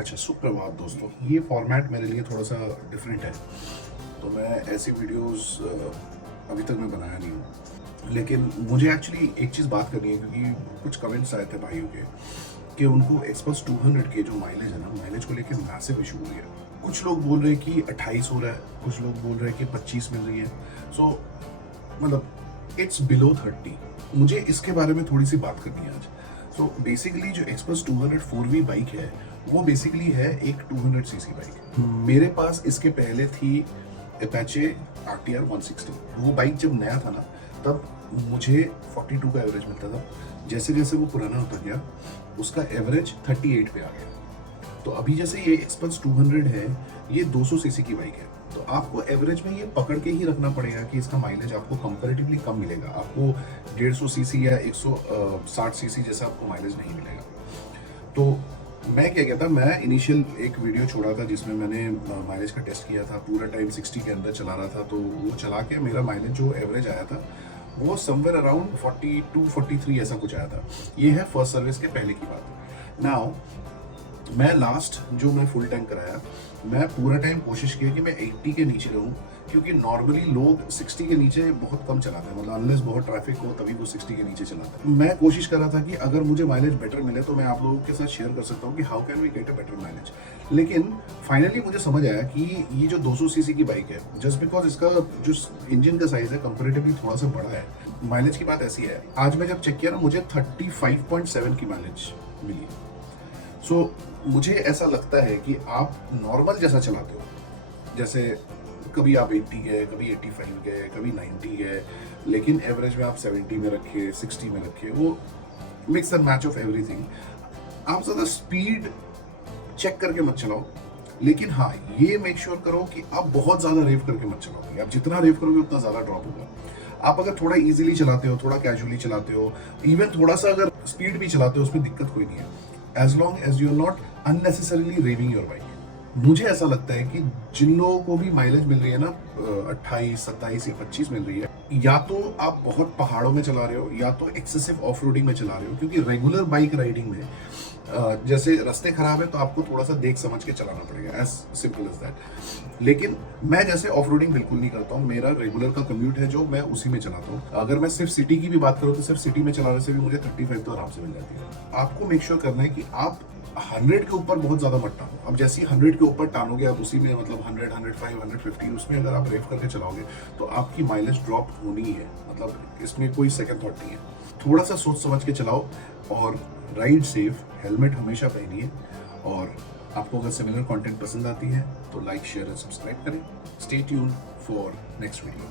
अच्छा, सुप्रभात दोस्तों। ये फॉर्मेट मेरे लिए थोड़ा सा डिफरेंट है, तो मैं ऐसी वीडियोस अभी तक मैं बनाया नहीं हूँ। लेकिन मुझे एक्चुअली एक चीज़ बात करनी है, क्योंकि कुछ कमेंट्स आए थे भाइयों के कि उनको एक्सपल्स 200 के जो माइलेज है ना, माइलेज को लेकर मैसिव इशू हुई है। कुछ लोग बोल रहे हैं कि 28 हो रहा है, कुछ लोग बोल रहे हैं कि 25 मिल रही है। सो मतलब इट्स बिलो 30। मुझे इसके बारे में थोड़ी सी बात करनी है आज। सो बेसिकली जो एक्सप्रेस 200 4V बाइक है, वो बेसिकली है एक 200 सीसी बाइक। मेरे पास इसके पहले थी अपाचे RTR 160। वो बाइक जब नया था ना, तब मुझे 42 का एवरेज मिलता था। जैसे जैसे वो पुराना होता गया, उसका एवरेज 38 पे आ गया। तो अभी जैसे ये एक्सपल्स 200 है, ये 200 सीसी की बाइक है, तो आपको एवरेज में ये पकड़ के ही रखना पड़ेगा कि इसका माइलेज आपको कंपैरेटिवली कम मिलेगा। आपको 150 सीसी या 160 सीसी जैसा आपको माइलेज नहीं मिलेगा। तो मैं क्या कहता, मैं इनिशियल एक वीडियो छोड़ा था जिसमें मैंने माइलेज का टेस्ट किया था। पूरा टाइम 60 के अंदर चला रहा था, तो वो चला के मेरा माइलेज जो एवरेज आया था वो समवेयर अराउंड 42-43 ऐसा कुछ आया था। ये है फर्स्ट सर्विस के पहले की बात। नाउ मैं लास्ट जो मैं फुल टैंक कराया, मैं पूरा टाइम कोशिश किया कि मैं 80 के नीचे रहूं, क्योंकि नॉर्मली लोग 60 के नीचे बहुत कम चलाते हैं। मतलब अनलेस बहुत ट्रैफिक हो तभी वो 60 के नीचे चलाते हैं। मैं कोशिश कर रहा था कि अगर मुझे माइलेज बेटर मिले तो मैं आप लोगों के साथ शेयर कर सकता हूँ कि how can we get a better mileage. लेकिन फाइनली मुझे समझ आया कि ये जो 200 सीसी की बाइक है, जस्ट बिकॉज इसका जो इंजन का साइज है कंपेरेटिवली थोड़ा सा बड़ा है, माइलेज की बात ऐसी है। आज मैं जब चेक किया ना, मुझे 35.7 की माइलेज मिली। सो मुझे ऐसा लगता है कि आप नॉर्मल जैसा चलाते हो, जैसे कभी आप 80 गए, कभी 85 गए, कभी 90 गए, लेकिन एवरेज में आप 70 में रखिए, 60 में रखिए, वो mix and match of everything. आप ज़्यादा स्पीड चेक करके मत चलाओ, लेकिन हाँ, ये मेक श्योर करो कि आप बहुत ज़्यादा रेव करके मत चलाओ। आप जितना रेव करोगे उतना ज़्यादा ड्रॉप होगा। आप अगर थोड़ा इजीली चलाते हो, थोड़ा कैजुअली चलाते हो, इवन थोड़ा सा अगर स्पीड भी चलाते हो, उसमें दिक्कत कोई नहीं है, as long as you are not unnecessarily revving your bike. मुझे ऐसा लगता है कि जिन लोगों को भी माइलेज मिल रही है ना, 28, 27 या 25 मिल रही है, या तो आप बहुत पहाड़ों में चला रहे हो, या तो एक्सेसिव ऑफ रोडिंग में चला रहे हो। क्योंकि रेगुलर बाइक राइडिंग में जैसे रास्ते खराब है तो आपको थोड़ा सा देख समझ के चलाना पड़ेगा, एज सिंपल एज दैट। लेकिन मैं जैसे ऑफ रोडिंग बिल्कुल नहीं करता हूँ। मेरा रेगुलर का कम्यूट है जो मैं उसी में चलाता हूँ। अगर मैं सिर्फ सिटी की भी बात करूँ तो सिर्फ सिटी में चलाने से भी मुझे 35 तो आराम से मिल जाती है। आपको मेक श्योर करना है कि आप 100 के ऊपर बहुत ज्यादा मत टानो। अब जैसे 100 के ऊपर टानोगे आप, उसी में मतलब 100, 105, 150 उसमें अगर आप रेव करके चलाओगे तो आपकी माइलेज ड्रॉप होनी ही है। मतलब इसमें कोई सेकंड थॉट नहीं है। थोड़ा सा सोच समझ के चलाओ और राइड सेफ, हेलमेट हमेशा पहनिए। और आपको अगर सिमिलर कंटेंट पसंद आती है तो लाइक, शेयर और सब्सक्राइब करें। Stay tuned for next video.